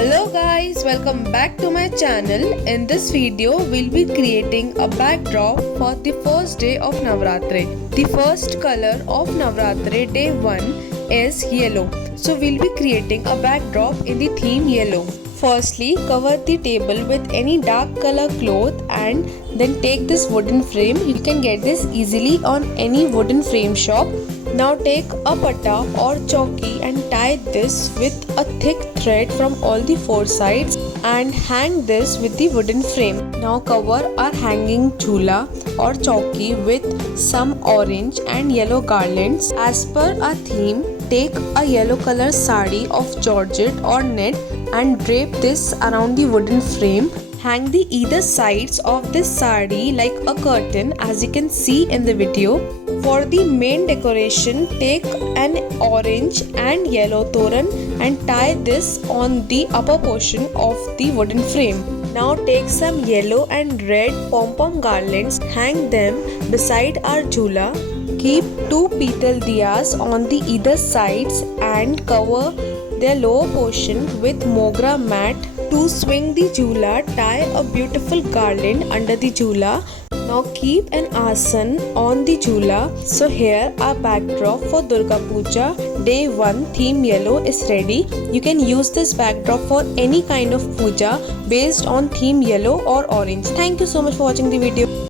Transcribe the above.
Hello guys, welcome back to my channel. In this video, we'll be creating a backdrop for the first day of Navratri. The first color of Navratri day 1 is yellow. So we'll be creating a backdrop in the theme yellow. Firstly, cover the table with any dark color cloth and then take this wooden frame. You can get this easily on any wooden frame shop. Now take a patta or chowki and tie this with a thick thread from all the four sides and hang this with the wooden frame. Now cover our hanging jhula or chowki with some orange and yellow garlands. As per our theme, take a yellow color sari of georgette or net and drape this around the wooden frame. Hang the either sides of this sari like a curtain, as you can see in the video. For the main decoration, take an orange and yellow toran and tie this on the upper portion of the wooden frame. Now take some yellow and red pom-pom garlands, hang them beside our jhula. Keep two petal diyas on the either sides and cover their lower portion with mogra mat. To swing the jhula, tie a beautiful garland under the jhula. Now keep an asan on the jhula. So here our backdrop for Durga Puja day 1 theme yellow is ready. You can use this backdrop for any kind of puja based on theme yellow or orange. Thank you so much for watching the video.